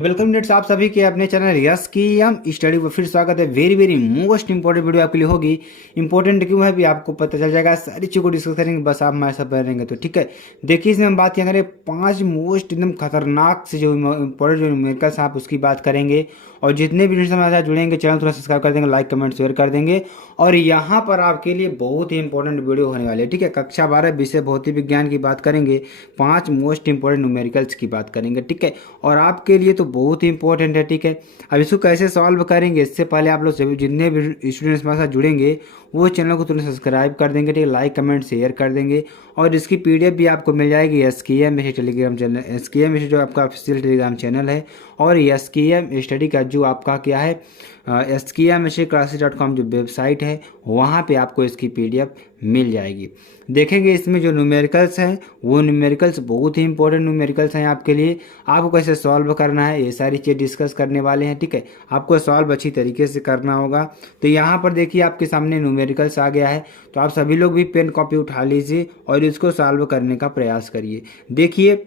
Welcome nets आप सभी के अपने चैनल यस की हम स्टडी पर फिर स्वागत है। Very very most important video आपके लिए होगी। इंपॉर्टेंट क्यों है भी आपको पता चल जाएगा। सारी चीज़ों को डिस्कस करेंगे, बस आप हमारे साथ रहेंगे तो ठीक है। देखिए इसमें हम बात क्या करें, 5 मोस्ट एकदम खतरनाक से जो इंपॉर्टेंट जो न्यूमेरिकल्स आप उसकी बात करेंगे। और जितने भी हमारे साथ जुड़ेंगे चैनल थोड़ा सब्सक्राइब कर देंगे, लाइक कमेंट शेयर कर देंगे। और यहाँ पर आपके लिए बहुत ही इंपॉर्टेंट वीडियो होने वाली है, ठीक है। कक्षा 12 विषय भौतिक विज्ञान की बात करेंगे, 5 मोस्ट इंपॉर्टेंट न्यूमेरिकल्स की बात करेंगे, ठीक है। और आपके लिए तो बहुत ही इंपॉर्टेंट है, ठीक है। अब इसको कैसे सॉल्व करेंगे, इससे पहले आप लोग सभी जितने भी स्टूडेंट्स हमारे साथ जुड़ेंगे वो चैनल को तुरंत सब्सक्राइब कर देंगे, ठीक है। लाइक कमेंट शेयर कर देंगे। और इसकी पीडीएफ भी आपको मिल जाएगी SKM में टेलीग्राम चैनल, SKM में जो आपका ऑफिशियल टेलीग्राम चैनल है। और SKM स्टडी का जो आपका क्या है, SKM-classes.com जो वेबसाइट है वहाँ पे आपको इसकी पीडीएफ मिल जाएगी। देखेंगे इसमें जो न्यूमेरिकल्स हैं वो न्यूमेरिकल्स बहुत ही इंपॉर्टेंट न्यूमेरिकल्स हैं आपके लिए। आपको कैसे सॉल्व करना है ये सारी चीज़ डिस्कस करने वाले हैं, ठीक है। आपको सॉल्व अच्छी तरीके से करना होगा। तो यहाँ पर देखिए आपके सामने न्यूमेरिकल्स आ गया है, तो आप सभी लोग भी पेन कॉपी उठा लीजिए और इसको सॉल्व करने का प्रयास करिए। देखिए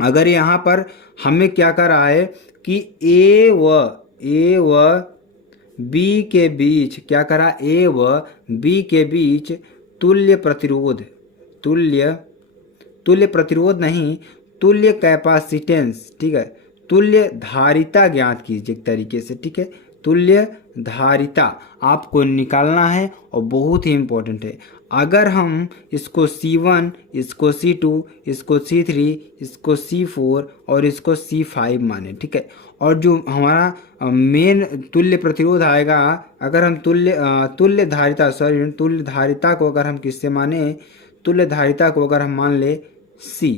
अगर यहाँ पर हमें क्या कर रहा है कि ए व बी के बीच क्या करा, ए व बी के बीच तुल्य प्रतिरोध, तुल्य प्रतिरोध नहीं, तुल्य कैपेसिटेंस, ठीक है। तुल्य धारिता ज्ञात कीजिए एक तरीके से, ठीक है। तुल्य धारिता आपको निकालना है और बहुत ही इंपॉर्टेंट है। अगर हम इसको C1, इसको C2, इसको C3, इसको C4 और इसको C5 माने, ठीक है। और जो हमारा मेन तुल्य प्रतिरोध आएगा, अगर हम तुल्य धारिता को अगर हम किससे माने, तुल्य धारिता को अगर हम मान ले C,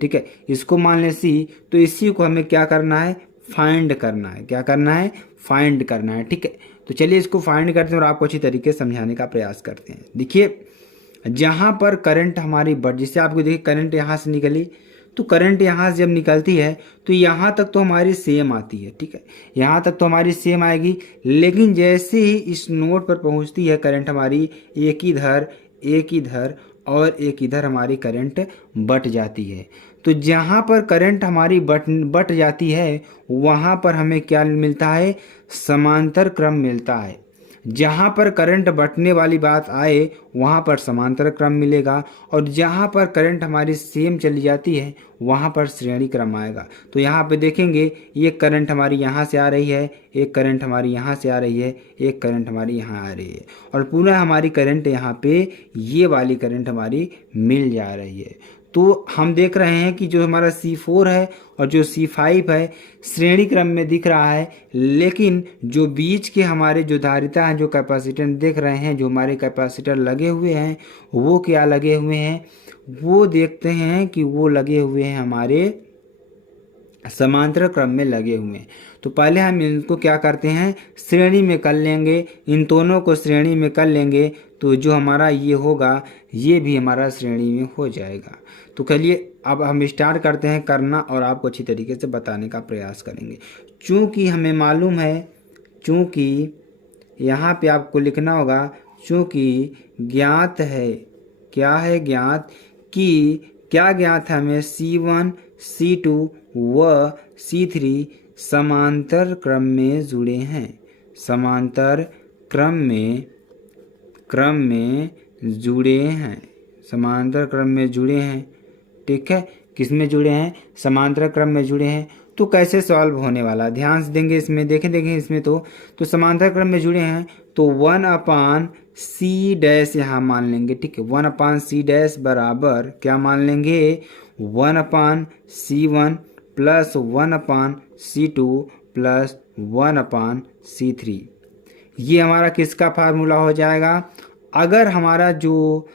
ठीक है, इसको मान ले C, तो इसी को हमें क्या करना है, फाइंड करना है। क्या करना है, फाइंड करना है, ठीक है। तो चलिए इसको फाइंड करते हैं और आपको अच्छी तरीके से समझाने का प्रयास करते हैं। देखिए जहाँ पर करंट हमारी बढ़, जिससे आपको देखिए करंट यहाँ से निकली, तो करंट यहाँ से जब निकलती है तो यहाँ तक तो हमारी सेम आती है, ठीक है। यहाँ तक तो हमारी सेम आएगी, लेकिन जैसे ही इस नोड पर पहुँचती है करंट हमारी, एक इधर और एक इधर हमारी करंट बट जाती है। तो जहाँ पर करंट हमारी बट जाती है वहाँ पर हमें क्या मिलता है, समांतर क्रम मिलता है। जहाँ पर करंट बटने वाली बात आए वहाँ पर समांतर क्रम मिलेगा, और जहाँ पर करंट हमारी सेम चली जाती है वहाँ पर श्रेणी क्रम आएगा। तो यहाँ पे देखेंगे ये करंट हमारी यहाँ से आ रही है, एक करंट हमारी यहाँ से आ रही है, एक करंट हमारी यहाँ आ रही है, और पुनः हमारी करंट यहाँ पे ये वाली करंट हमारी मिल जा रही है। तो हम देख रहे हैं कि जो हमारा C4 है और जो C5 है श्रेणी क्रम में दिख रहा है, लेकिन जो बीच के हमारे जो धारिता हैं, जो कैपेसिटर देख रहे हैं, जो हमारे कैपेसिटर लगे हुए हैं वो क्या लगे हुए हैं, वो देखते हैं कि वो लगे हुए हैं हमारे समांतर क्रम में लगे हुए हैं। तो पहले हम इनको क्या करते हैं, श्रेणी में कर लेंगे, इन दोनों को श्रेणी में कर लेंगे, तो जो हमारा ये होगा ये भी हमारा श्रेणी में हो जाएगा। तो चलिए अब हम स्टार्ट करते हैं करना और आपको अच्छी तरीके से बताने का प्रयास करेंगे। चूँकि हमें मालूम है, चूँकि यहाँ पे आपको लिखना होगा, चूँकि ज्ञात है, क्या है ज्ञात, कि क्या ज्ञात है हमें, C1, C2 व C3 समांतर क्रम में जुड़े हैं, समांतर क्रम में जुड़े हैं, समांतर क्रम में जुड़े हैं, ठीक है। किस में जुड़े हैं, समांतर क्रम में जुड़े हैं। तो कैसे सॉल्व होने वाला, ध्यान से देंगे इसमें, देखें इसमें तो समांतर क्रम में जुड़े हैं तो 1/C' यहाँ मान लेंगे, ठीक है। 1/C' बराबर क्या मान लेंगे, 1/C1 plus 1/C2 plus 1/C3। ये हमारा किसका फार्मूला हो जाएगा, अगर हमारा जो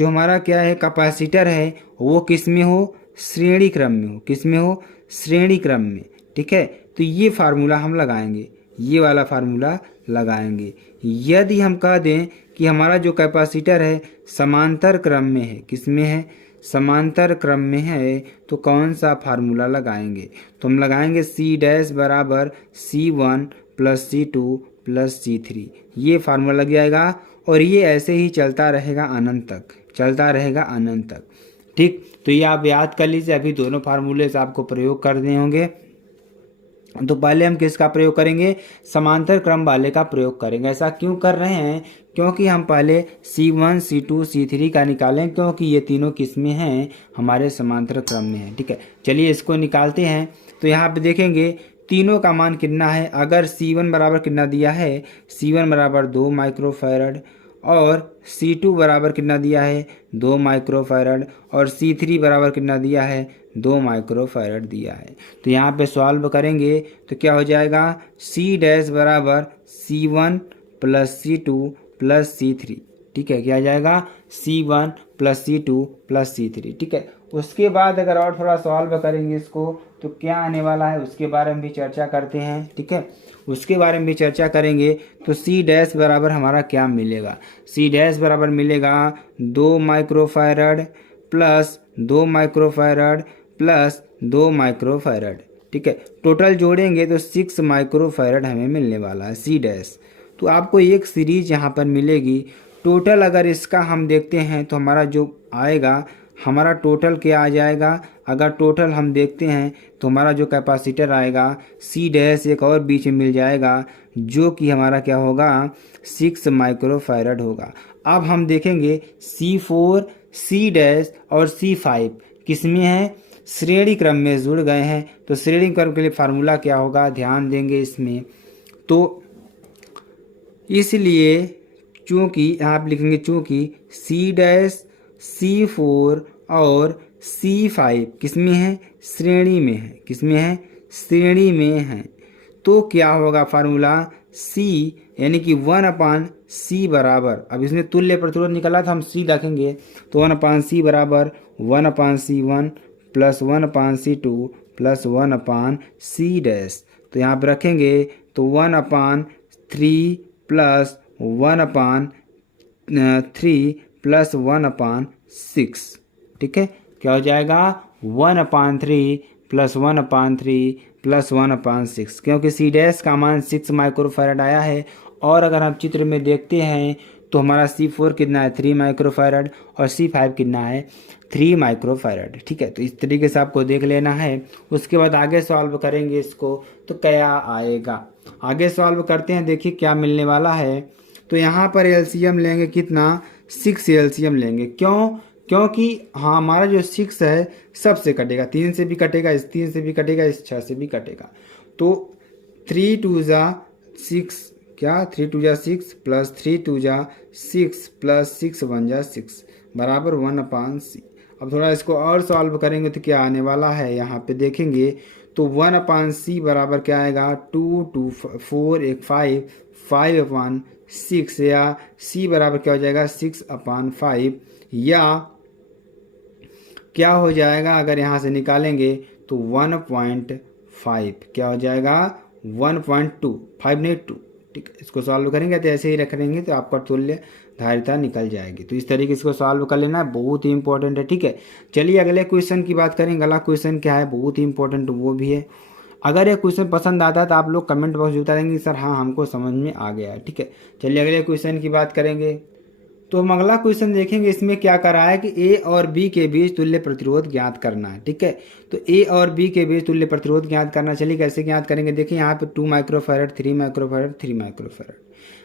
हमारा क्या है कैपेसिटर है वो किस में हो, श्रेणी क्रम में हो, किस में हो, श्रेणी क्रम में, ठीक है। तो ये फार्मूला हम लगाएंगे, ये वाला फार्मूला लगाएंगे। यदि हम कह दें कि हमारा जो कैपेसिटर है समांतर क्रम में है, किस में है, समांतर क्रम में है, तो कौन सा फार्मूला लगाएंगे, तो हम लगाएंगे C' बराबर C1 plus C2 plus C3। ये फार्मूला लग जाएगा और ये ऐसे ही चलता रहेगा अनंत तक, चलता रहेगा अनंत तक, ठीक। तो ये आप याद कर लीजिए, अभी दोनों फार्मूले से आपको प्रयोग करने होंगे। तो पहले हम किसका प्रयोग करेंगे, समांतर क्रम वाले का प्रयोग करेंगे। ऐसा क्यों कर रहे हैं, क्योंकि हम पहले C1 C2 C3 का निकालें, क्योंकि ये तीनों किस्में हैं हमारे समांतर क्रम में हैं। ठीक है, चलिए इसको निकालते हैं। तो यहाँ पे देखेंगे तीनों का मान कितना है। अगर C1 बराबर कितना दिया है, C1 बराबर 2 माइक्रोफैरड, और C2 बराबर कितना दिया है, 2 माइक्रोफैरड, और C3 बराबर कितना दिया है, 2 माइक्रोफैरड दिया है। तो यहाँ पे सॉल्व करेंगे तो क्या हो जाएगा, C डैश बराबर C1 plus C2 plus C3। ठीक है, क्या आ जाएगा, C1 plus C2 plus C3। ठीक है, उसके बाद अगर और थोड़ा सॉल्व करेंगे इसको तो क्या आने वाला है उसके बारे में भी चर्चा करते हैं। ठीक है, उसके बारे में भी चर्चा करेंगे। तो C डैश बराबर हमारा क्या मिलेगा, C डैश बराबर मिलेगा 2 microfarad plus 2 microfarad plus 2 microfarad. ठीक है, टोटल जोड़ेंगे तो 6 माइक्रोफैरड हमें मिलने वाला है C डैश। तो आपको एक सीरीज यहाँ पर मिलेगी। टोटल अगर इसका हम देखते हैं तो हमारा जो आएगा, हमारा टोटल क्या आ जाएगा, अगर टोटल हम देखते हैं तो हमारा जो कैपेसिटर आएगा C डैश एक और बीच में मिल जाएगा, जो कि हमारा क्या होगा, 6 माइक्रोफैरड होगा। अब हम देखेंगे C4 C डैश और C5 किस में है, श्रेणी क्रम में जुड़ गए हैं। तो श्रेणी क्रम के लिए फार्मूला क्या होगा, ध्यान देंगे इसमें। तो इसलिए चूँकि आप लिखेंगे, चूँकि C डैश C4 और C5 किस में है, श्रेणी में है। किस में है, श्रेणी में है। तो क्या होगा फार्मूला, C यानी कि 1/C बराबर, अब इसमें तुल्य प्रतिरोध निकला था, हम C रखेंगे तो 1/C बराबर 1/C1 plus 1/C2 plus 1/C dash. तो यहाँ पर रखेंगे तो 1/3 प्लस 1/3 प्लस 1/6। ठीक है, क्या हो जाएगा, 1/3 प्लस 1/3 प्लस 1/6, क्योंकि C डैश का मान 6 माइक्रोफैरड आया है। और अगर हम चित्र में देखते हैं तो हमारा C4 कितना है, 3 माइक्रोफैरड, और C5 कितना है, 3 माइक्रोफैरड। ठीक है, तो इस तरीके से आपको देख लेना है। उसके बाद आगे सॉल्व करेंगे इसको तो क्या आएगा, आगे सॉल्व करते हैं। देखिए क्या मिलने वाला है। तो यहाँ पर एलसीएम लेंगे कितना, 6 एलसीएम लेंगे। क्यों, क्योंकि हाँ हमारा जो 6 है सबसे कटेगा, 3 से भी कटेगा, इस 3 से भी कटेगा, इस 6 से भी कटेगा। तो 3 2 जा 6, क्या 3 2 जा 6 प्लस 3 2 जा 6 प्लस 6 1 जा 6 बराबर 1/C। अब थोड़ा इसको और सॉल्व करेंगे तो क्या आने वाला है, यहाँ पे देखेंगे तो 1/C बराबर क्या आएगा, 2 2 4 1 5 5/6, या C बराबर क्या हो जाएगा, 6/5, या क्या हो जाएगा, अगर यहाँ से निकालेंगे तो 1.5, क्या हो जाएगा 1.2, 5 नहीं 2। ठीक है, इसको सॉल्व करेंगे तो ऐसे ही रख लेंगे तो आपका तुल्य धारिता निकल जाएगी। तो इस तरीके से इसको सॉल्व कर लेना, बहुत ही इंपॉर्टेंट है। ठीक है, चलिए अगले क्वेश्चन की बात करेंगे। अगला क्वेश्चन क्या है, बहुत ही इंपॉर्टेंट वो भी है। अगर ये क्वेश्चन पसंद आता है तो आप लोग कमेंट बॉक्स में बता देंगे सर हाँ हमको समझ में आ गया है। ठीक है, चलिए अगले क्वेश्चन की बात करेंगे। तो हम अगला क्वेश्चन देखेंगे, इसमें क्या करा है कि ए और बी के बीच तुल्य प्रतिरोध ज्ञात करना है। ठीक है, तो ए और बी के बीच तुल्य प्रतिरोध ज्ञात करना। चलिए कैसे ज्ञात करेंगे, देखिए यहाँ पे 2 माइक्रोफैरड 3 माइक्रोफैरड 3 माइक्रोफैरड।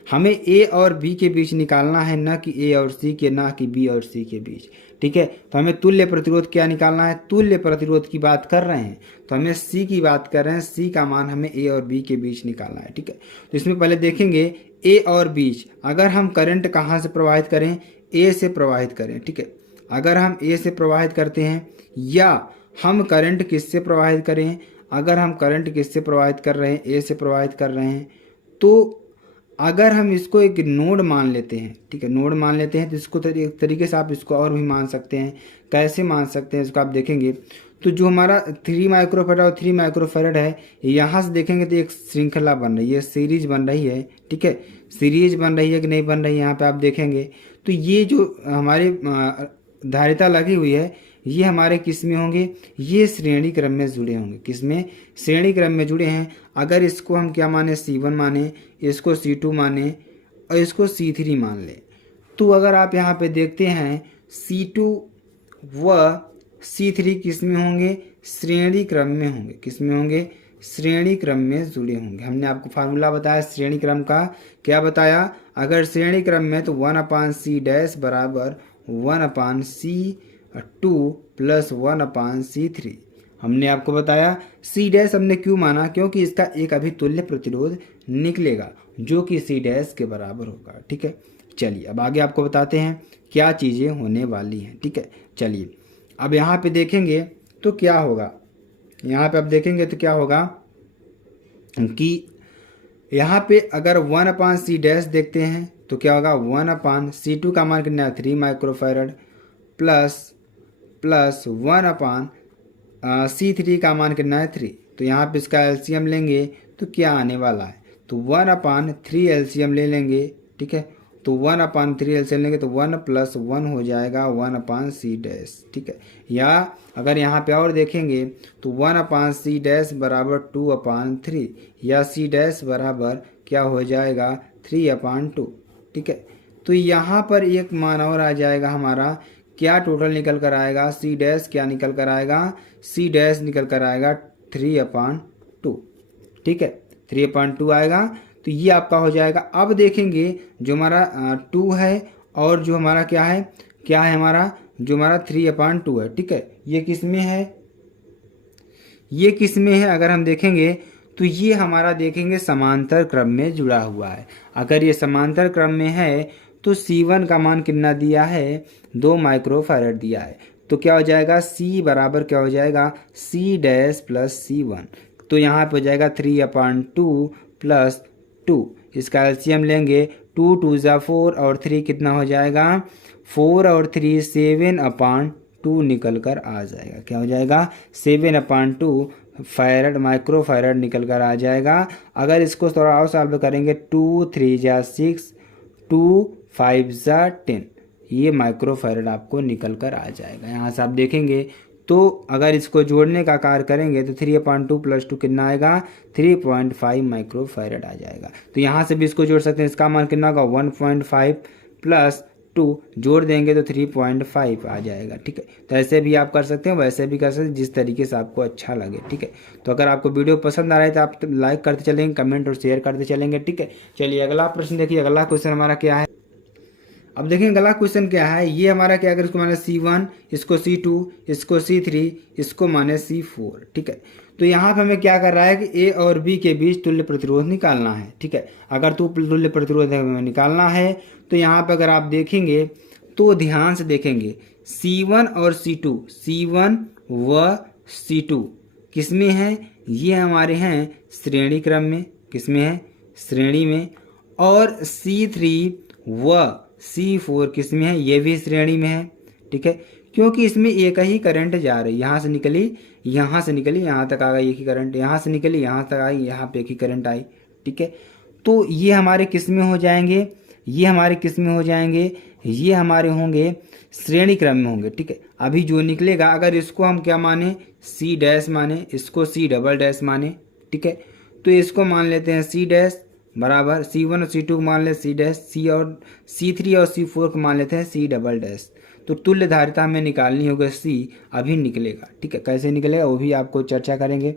हमें ए और बी के बीच निकालना है, ना कि ए और सी के, ना कि बी और सी के बीच। ठीक है, तो हमें तुल्य प्रतिरोध क्या निकालना है, तुल्य प्रतिरोध की बात कर रहे हैं तो हमें सी की बात कर रहे हैं, सी का मान हमें ए और बी के बीच निकालना है। ठीक है, तो इसमें पहले देखेंगे ए और बीच, अगर हम करंट कहाँ से प्रवाहित करें, ए से प्रवाहित करें। ठीक है, अगर हम ए से प्रवाहित करते हैं, या हम करंट किससे प्रवाहित करें, अगर हम करंट किससे प्रवाहित कर रहे हैं, ए से प्रवाहित कर रहे हैं, तो अगर हम इसको एक नोड मान लेते हैं, ठीक है नोड मान लेते हैं, तो इसको एक तरीके से आप इसको और भी मान सकते हैं। कैसे मान सकते हैं इसको आप देखेंगे तो जो हमारा 3 माइक्रोफैरड और 3 माइक्रोफैरड है, यहाँ से देखेंगे तो एक श्रृंखला बन रही है, सीरीज बन रही है। ठीक है, सीरीज बन रही है कि नहीं बन रही है, यहाँ पे आप देखेंगे तो ये जो हमारी धारिता लगी हुई है ये हमारे किस में होंगे, ये श्रेणी क्रम में जुड़े होंगे। किस में, श्रेणी क्रम में जुड़े हैं। अगर इसको हम क्या माने, C1 माने, इसको C2 माने और इसको C3 मान ले, तो अगर आप यहाँ पे देखते हैं C2 व C3 किस में होंगे, श्रेणी क्रम में होंगे। किस में होंगे, श्रेणी क्रम में जुड़े होंगे। हमने आपको फार्मूला बताया श्रेणी क्रम का, क्या बताया, अगर श्रेणी क्रम में तो 1/c डैश बराबर 1/c2 प्लस 1/c3। हमने आपको बताया c डैश हमने क्यों माना, क्योंकि इसका एक अभितुल्य प्रतिरोध निकलेगा जो कि c डैश के बराबर होगा। ठीक है, चलिए अब आगे आपको बताते हैं क्या चीज़ें होने वाली हैं। ठीक है, चलिए अब यहाँ पे देखेंगे तो क्या होगा, यहाँ पे अब देखेंगे तो क्या होगा कि यहाँ पे अगर 1/c डैश देखते हैं तो क्या होगा, 1/c2 का मान कितना है 3 माइक्रोफैरड प्लस 1/c3 का मान कितना है 3। तो यहाँ पे इसका एलसीएम लेंगे तो क्या आने वाला है, तो 1/3 एलसीएम ले लेंगे। ठीक है, तो 1/3 एलसीएम लेंगे तो 1 + 1 हो जाएगा 1/c डैश। ठीक है, या अगर यहाँ पे और देखेंगे तो 1/c डैश बराबर 2/3 या c डैश बराबर क्या हो जाएगा 3/2। ठीक है, तो यहाँ पर एक मान और आ जाएगा हमारा, क्या टोटल निकल कर आएगा, c डैश क्या निकल कर आएगा, c डैश निकल कर आएगा 3/2। ठीक है, 3/2 आएगा। तो ये आपका हो जाएगा। अब देखेंगे जो हमारा 2 है और जो हमारा क्या है हमारा जो हमारा 3/2 है। ठीक है, ये किस में है, ये किस में है, अगर हम देखेंगे तो ये हमारा देखेंगे समांतर क्रम में जुड़ा हुआ है। अगर ये समांतर क्रम में है तो C1 का मान कितना दिया है, 2 माइक्रोफैरड दिया है। तो क्या हो जाएगा, C बराबर क्या हो जाएगा C डैश प्लस C1। तो यहाँ पे हो जाएगा 3/2 प्लस 2, इसका एलसीएम लेंगे 2 × 2 = 4 और 3 कितना हो जाएगा 4 और 3 7/2 निकल कर आ जाएगा। क्या हो जाएगा 7/2 फैरड माइक्रोफैरड निकल कर आ जाएगा। अगर इसको थोड़ा और सॉल्व करेंगे 2 × 3 = 6 2 5 = 10, ये माइक्रोफैरड आपको निकल कर आ जाएगा। यहाँ से आप देखेंगे तो अगर इसको जोड़ने का कार्य करेंगे तो 3/2 + 2 कितना आएगा 3.5 माइक्रोफैरड आ जाएगा। तो यहाँ से भी इसको जोड़ सकते हैं, इसका मान कितना होगा 1.5 + 2 जोड़ देंगे तो 3.5 आ जाएगा। ठीक है, तो ऐसे भी आप कर सकते हैं, वैसे भी कर सकते हैं, जिस तरीके से आपको अच्छा लगे। ठीक है, तो अगर आपको वीडियो पसंद आ रहा है तो आप लाइक करते चलेंगे, कमेंट और शेयर करते चलेंगे। ठीक है, चलिए अगला प्रश्न देखिए। अगला क्वेश्चन हमारा क्या है, अब देखें अगला क्वेश्चन क्या है। ये हमारा क्या, अगर इसको माने C1, इसको C2, इसको C3, इसको माने C4। ठीक है, तो यहाँ पे हमें क्या कर रहा है कि A और B के बीच तुल्य प्रतिरोध निकालना है। ठीक है, अगर तुल्य प्रतिरोध हमें निकालना है तो यहाँ पे अगर आप देखेंगे तो ध्यान से देखेंगे C1 और C2, C1 व C2 किस में है, ये हमारे हैं श्रेणी क्रम में, किस में है श्रेणी में, और C3 व C4 किस में है, ये भी श्रेणी में है। ठीक है, क्योंकि इसमें एक ही करंट जा रही है, यहाँ से निकली यहाँ से निकली यहाँ तक आ गई एक ही करंट, यहाँ से निकली यहाँ तक आई, यहाँ पे एक ही करंट आई। ठीक है, तो ये हमारे किस में हो जाएंगे, ये हमारे किस में हो जाएंगे, ये हमारे होंगे श्रेणी क्रम में होंगे। ठीक है, अभी जो निकलेगा अगर इसको हम क्या माने C डैश माने, इसको C डबल डैश माने। ठीक है, तो इसको मान लेते हैं C डैश बराबर C1 और C2 मान ले C डैश, C3 और C4 को मान लेते हैं C डबल डैश। तो तुल्य धारिता हमें निकालनी होगी C, अभी निकलेगा। ठीक है, कैसे निकलेगा वो भी आपको चर्चा करेंगे।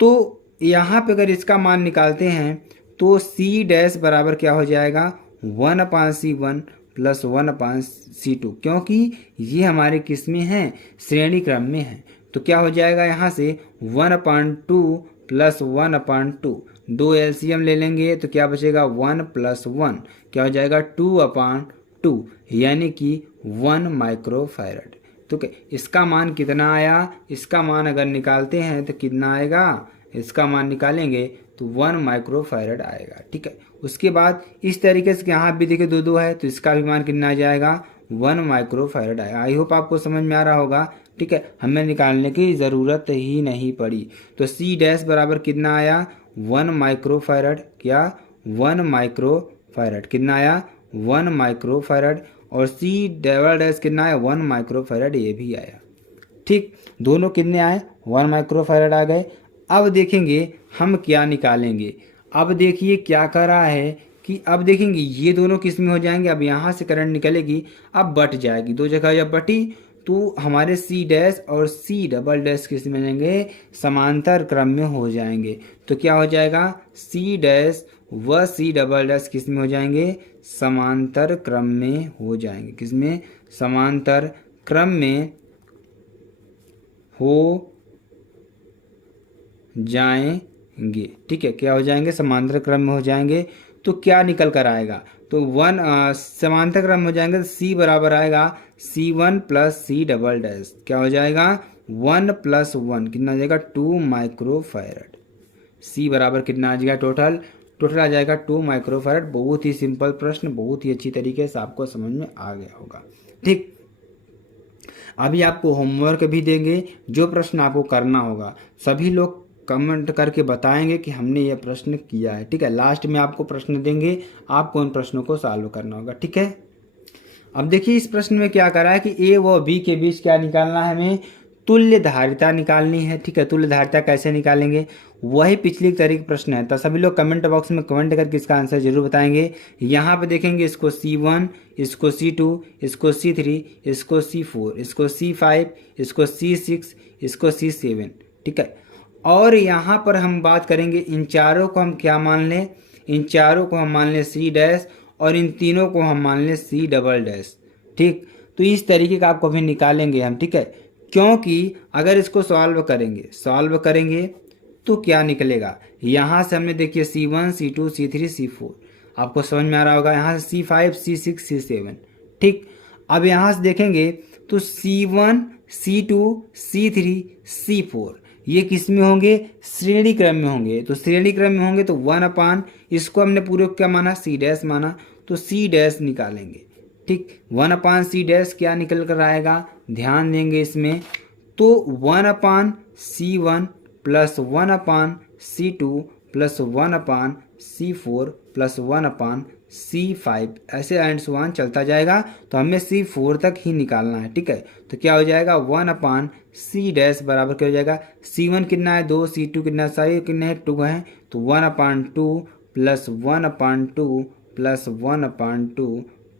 तो यहाँ पे अगर इसका मान निकालते हैं तो C डैश बराबर क्या हो जाएगा 1/C1 प्लस 1/C2, क्योंकि ये हमारे किस में हैं श्रेणी क्रम में है। तो क्या हो जाएगा यहाँ से 1/2 प्लस 1/2, 2 एलसीएम ले लेंगे तो क्या बचेगा 1 + 1 क्या हो जाएगा 2/2, यानी कि 1 माइक्रोफैरड। तो इसका मान कितना आया, इसका मान अगर निकालते हैं तो कितना आएगा, इसका मान निकालेंगे तो 1 माइक्रोफैरड आएगा। ठीक है, उसके बाद इस तरीके से यहाँ भी देखिए 2 है तो इसका भी मान कितना आ जाएगा 1 माइक्रोफैरड आएगा। आई होप आपको समझ में आ रहा होगा। ठीक है, हमें निकालने की ज़रूरत ही नहीं पड़ी। तो C डैश बराबर कितना आया 1 माइक्रोफैरड, क्या 1 माइक्रोफैरड कितना आया 1 माइक्रोफैरड, और C डबल डैश कितना आया 1 माइक्रोफैरड, ये भी आया। ठीक, दोनों कितने आए 1 माइक्रोफैरड आ गए। अब देखेंगे हम क्या निकालेंगे। अब देखिए क्या कर रहा है कि अब देखेंगे ये दोनों किस में हो जाएंगे, अब यहाँ से करंट निकलेगी, अब बट जाएगी, 2 जगह जब बटी तो हमारे सी डैश और सी डबल डैश किस में जाएंगे, समांतर क्रम में हो जाएंगे। तो क्या हो जाएगा, सी डैश व सी डबल डैश किस में हो जाएंगे, समांतर क्रम में हो जाएंगे। किसमें, समांतर क्रम में हो जाएंगे। ठीक है, क्या हो जाएंगे, समांतर क्रम में हो जाएंगे। तो क्या निकल कर आएगा, तो समांतर क्रम में हो जाएंगे तो सी बराबर आएगा C1 plus C double dash. क्या हो जाएगा, 1 प्लस 1 कितना आ जाएगा, 2 माइक्रोफैरड। सी बराबर कितना आ जाएगा, टोटल आ जाएगा 2 माइक्रोफैरड। बहुत ही सिंपल प्रश्न, बहुत ही अच्छी तरीके से आपको समझ में आ गया होगा। ठीक, अभी आपको होमवर्क भी देंगे, जो प्रश्न आपको करना होगा सभी लोग कमेंट करके बताएंगे कि हमने ये प्रश्न किया है। ठीक है, लास्ट में आपको प्रश्न देंगे, आपको उन प्रश्नों को सॉल्व करना होगा। ठीक है, अब देखिए इस प्रश्न में क्या करा है कि ए व बी के बीच क्या निकालना है, हमें तुल्य धारिता निकालनी है। ठीक है, तुल्य धारिता कैसे निकालेंगे, वही पिछली तरीके प्रश्न है। तो सभी लोग कमेंट बॉक्स में कमेंट करके इसका आंसर जरूर बताएंगे। यहाँ पे देखेंगे इसको C1, इसको C2, इसको C3, इसको C4, इसको C5, इसको C6, इसको C7। ठीक है, और यहाँ पर हम बात करेंगे इन चारों को हम क्या मान लें, इन चारों को हम मान लें C डैश और इन तीनों को हम मान लें C डबल डैश। ठीक, तो इस तरीके का आपको भी निकालेंगे हम। ठीक है, क्योंकि अगर इसको सॉल्व करेंगे तो क्या निकलेगा, यहाँ से हमने देखिए C1, C2, C3, C4 आपको समझ में आ रहा होगा, यहाँ से C5, C6, C7। ठीक, अब यहाँ से देखेंगे तो C1, C2, C3, C4 ये किस में होंगे, श्रेणी क्रम में होंगे। तो श्रेणी क्रम में होंगे तो 1 अपान, इसको हमने पूरे क्या माना, C डैश माना, तो C डैश निकालेंगे। ठीक, 1 अपान C डैश क्या निकल कर आएगा, ध्यान देंगे इसमें, तो 1 अपान C1 प्लस 1 अपान C2 प्लस 1 अपान C4 प्लस 1 अपान C5 ऐसे एंड सो ऑन चलता जाएगा। तो हमें C4 तक ही निकालना है। ठीक है, तो क्या हो जाएगा, 1 अपान C डैश बराबर क्या हो जाएगा, C1 कितना है 2, C2 कितना है कितना है 2 है, तो 1 अपान 2 प्लस 1 अपान 2 प्लस 1 अपान 2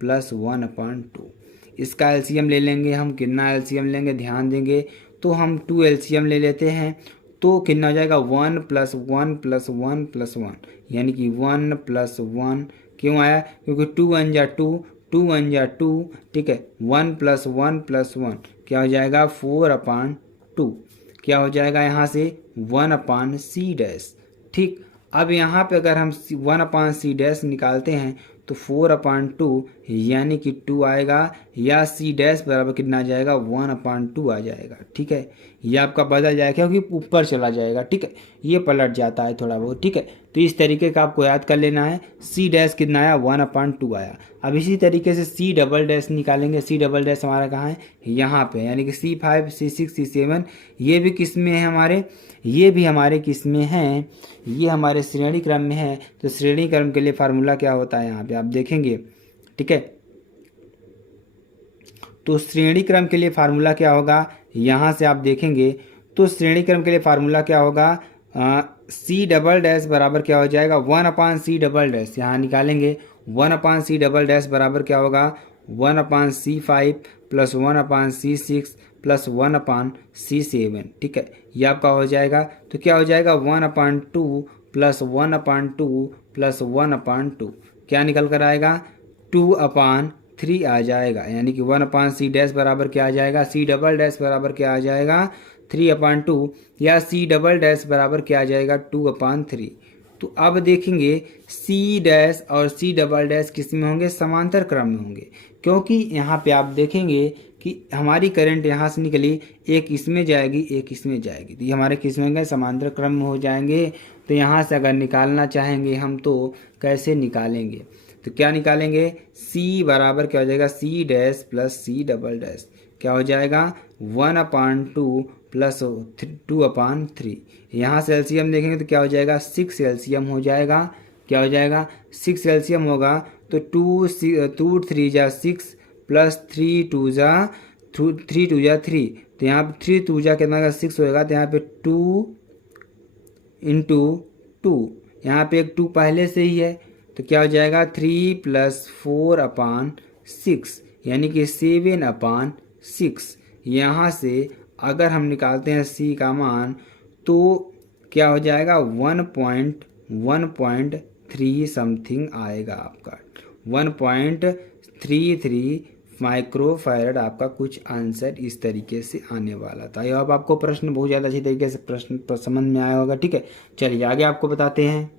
प्लस 1 अपान 2। इसका एलसीएम ले लेंगे हम, कितना एलसीएम लेंगे ध्यान देंगे, तो हम 2 एलसीएम ले लेते हैं। तो कितना हो जाएगा, 1 प्लस 1 प्लस 1 प्लस 1 यानी कि 1 प्लस 1। क्यों आया, क्योंकि 2 1 जा 2, 2 1 जा 2। ठीक है, 1 प्लस 1 प्लस 1 क्या हो जाएगा, 4 अपान 2। क्या हो जाएगा यहाँ से 1 अपान C डैश। ठीक, अब यहाँ पे अगर हम 1 अपान C डैश निकालते हैं तो 4 अपान 2 यानी कि 2 आएगा, या C डैश बराबर कितना आ जाएगा, 1 अपान 2 आ जाएगा। ठीक है, ये आपका बदल जाएगा क्योंकि ऊपर चला जाएगा। ठीक है, ये पलट जाता है थोड़ा बहुत। ठीक है, तो इस तरीके का आपको याद कर लेना है। C डैश कितना आया, 1 अपान 2 आया। अब इसी तरीके से C डबल डैश निकालेंगे। C डबल डैश हमारा कहाँ है, यहाँ पे, यानी कि C5, C6, C7 ये भी किस में है हमारे, ये भी हमारे किस में हैं, ये हमारे श्रेणी क्रम में है। तो श्रेणी क्रम के लिए फार्मूला क्या होता है यहाँ पे आप देखेंगे। ठीक है, तो श्रेणी क्रम के लिए फार्मूला क्या होगा, यहाँ से आप देखेंगे तो श्रेणी क्रम के लिए फार्मूला क्या होगा, C डबल डैश बराबर क्या हो जाएगा, 1 अपान C डबल डैश। यहाँ निकालेंगे 1 अपान C डबल डैश बराबर क्या होगा, 1 अपान C5 प्लस 1 अपान C6 प्लस 1 अपान C7। ठीक है, ये आपका हो जाएगा। तो क्या हो जाएगा, 1 अपान 2 प्लस 1 अपान 2 प्लस 1 अपान 2 क्या निकल कर आएगा, 2 अपान 3 आ जाएगा। यानी कि 1 अपान C डैश बराबर क्या आ जाएगा, C डबल डैश बराबर क्या आ जाएगा, 3 अपान 2, या C डबल डैश बराबर क्या आ जाएगा, 2 अपान 3। तो अब देखेंगे C डैश और C डबल डैश किस में होंगे, समांतर क्रम में होंगे। क्योंकि यहाँ पे आप देखेंगे कि हमारी करंट यहाँ से निकली, एक इसमें जाएगी एक इसमें जाएगी, तो ये हमारे किस में होंगे, समांतर क्रम में हो जाएंगे। तो यहाँ से अगर निकालना चाहेंगे हम तो कैसे निकालेंगे, तो क्या निकालेंगे, C बराबर क्या हो जाएगा, C dash plus C double dash क्या हो जाएगा, 1 अपान 2 प्लस 2 अपान 3। यहाँ से एलसीएम देखेंगे तो क्या हो जाएगा, 6 एलसीएम हो जाएगा। क्या हो जाएगा, 6 एलसीएम होगा तो 2 3 जा 6 प्लस 3 2 जा 3। तो यहाँ पे 3 2 जा कितना का 6 होएगा, तो यहाँ पे 2 इंटू 2, यहाँ पे एक 2 पहले से ही है, तो क्या हो जाएगा 3 प्लस 4 अपान 6 यानी कि 7 अपान 6। यहाँ से अगर हम निकालते हैं C का मान तो क्या हो जाएगा 1.3 समथिंग आएगा आपका 1.33 माइक्रोफैरड आपका कुछ आंसर इस तरीके से आने वाला था। अब आपको प्रश्न बहुत ज़्यादा अच्छी तरीके से प्रश्न समझ में आया होगा। ठीक है, चलिए आगे आपको बताते हैं।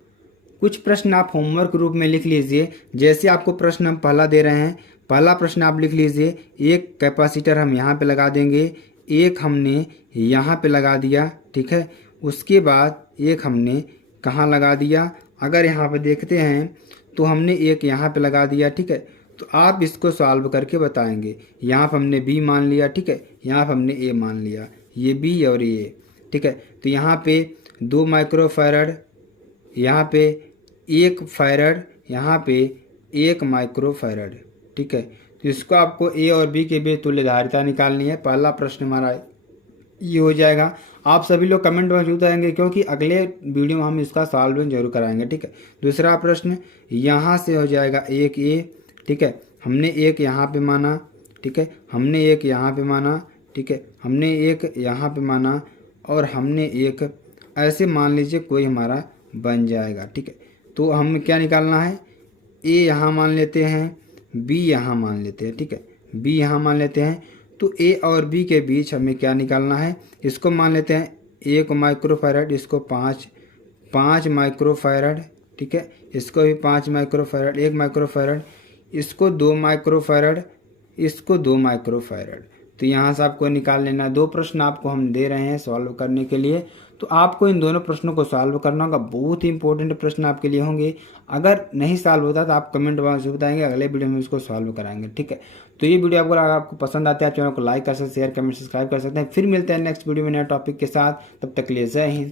कुछ प्रश्न आप होमवर्क रूप में लिख लीजिए। जैसे आपको प्रश्न हम पहला दे रहे हैं, पहला प्रश्न आप लिख लीजिए, एक कैपेसिटर हम यहाँ पे लगा देंगे, एक हमने यहाँ पे लगा दिया। ठीक है, उसके बाद एक हमने कहाँ लगा दिया, अगर यहाँ पे देखते हैं तो हमने एक यहाँ पे लगा दिया। ठीक है, तो आप इसको सॉल्व करके बताएंगे। यहाँ पर हमने B मान लिया। ठीक है, यहाँ पर हमने A मान लिया, ये B और ये। ठीक है, तो यहाँ पे 2 माइक्रोफैरड, यहाँ पे 1 फैरड, यहाँ पे 1 माइक्रोफैरड। ठीक है, तो इसको आपको A और B के बीच तुल्य धारिता निकालनी है। पहला प्रश्न हमारा ये हो जाएगा। आप सभी लोग कमेंट में जरूर आएंगे क्योंकि अगले वीडियो में हम इसका सॉल्व जरूर कराएंगे। ठीक है, दूसरा प्रश्न यहाँ से हो जाएगा 1A। ठीक है, हमने एक यहाँ पे माना। ठीक है, हमने एक यहाँ पे माना। ठीक है, हमने एक यहाँ पे माना और हमने एक ऐसे मान लीजिए कोई हमारा बन जाएगा। ठीक है, तो हम क्या निकालना है, A यहाँ मान लेते हैं, B यहाँ मान लेते हैं। ठीक है, B यहाँ मान लेते हैं, तो A और B के बीच हमें क्या निकालना है, इसको मान लेते हैं 1 माइक्रोफैरड, इसको 5 माइक्रोफैरड। ठीक है, इसको भी 5 माइक्रोफैरड, 1 माइक्रोफैरड, इसको 2 माइक्रोफैरड, इसको 2 माइक्रोफैरड। तो यहाँ से आपको निकाल लेना है। 2 प्रश्न आपको हम दे रहे हैं सॉल्व करने के लिए, तो आपको इन दोनों प्रश्नों को सॉल्व करना होगा। बहुत ही इंपॉर्टेंट प्रश्न आपके लिए होंगे। अगर नहीं सॉल्व होता तो आप कमेंट बॉक्स में बताएंगे, अगले वीडियो में इसको सॉल्व कराएंगे। ठीक है, तो ये वीडियो अगर आपको पसंद आते हैं आप चैनल को लाइक कर सकते हैं, शेयर कमेंट सब्सक्राइब कर सकते हैं। फिर मिलते हैं नेक्स्ट वीडियो में नए टॉपिक के साथ, तब तक के लिए जय हिंद।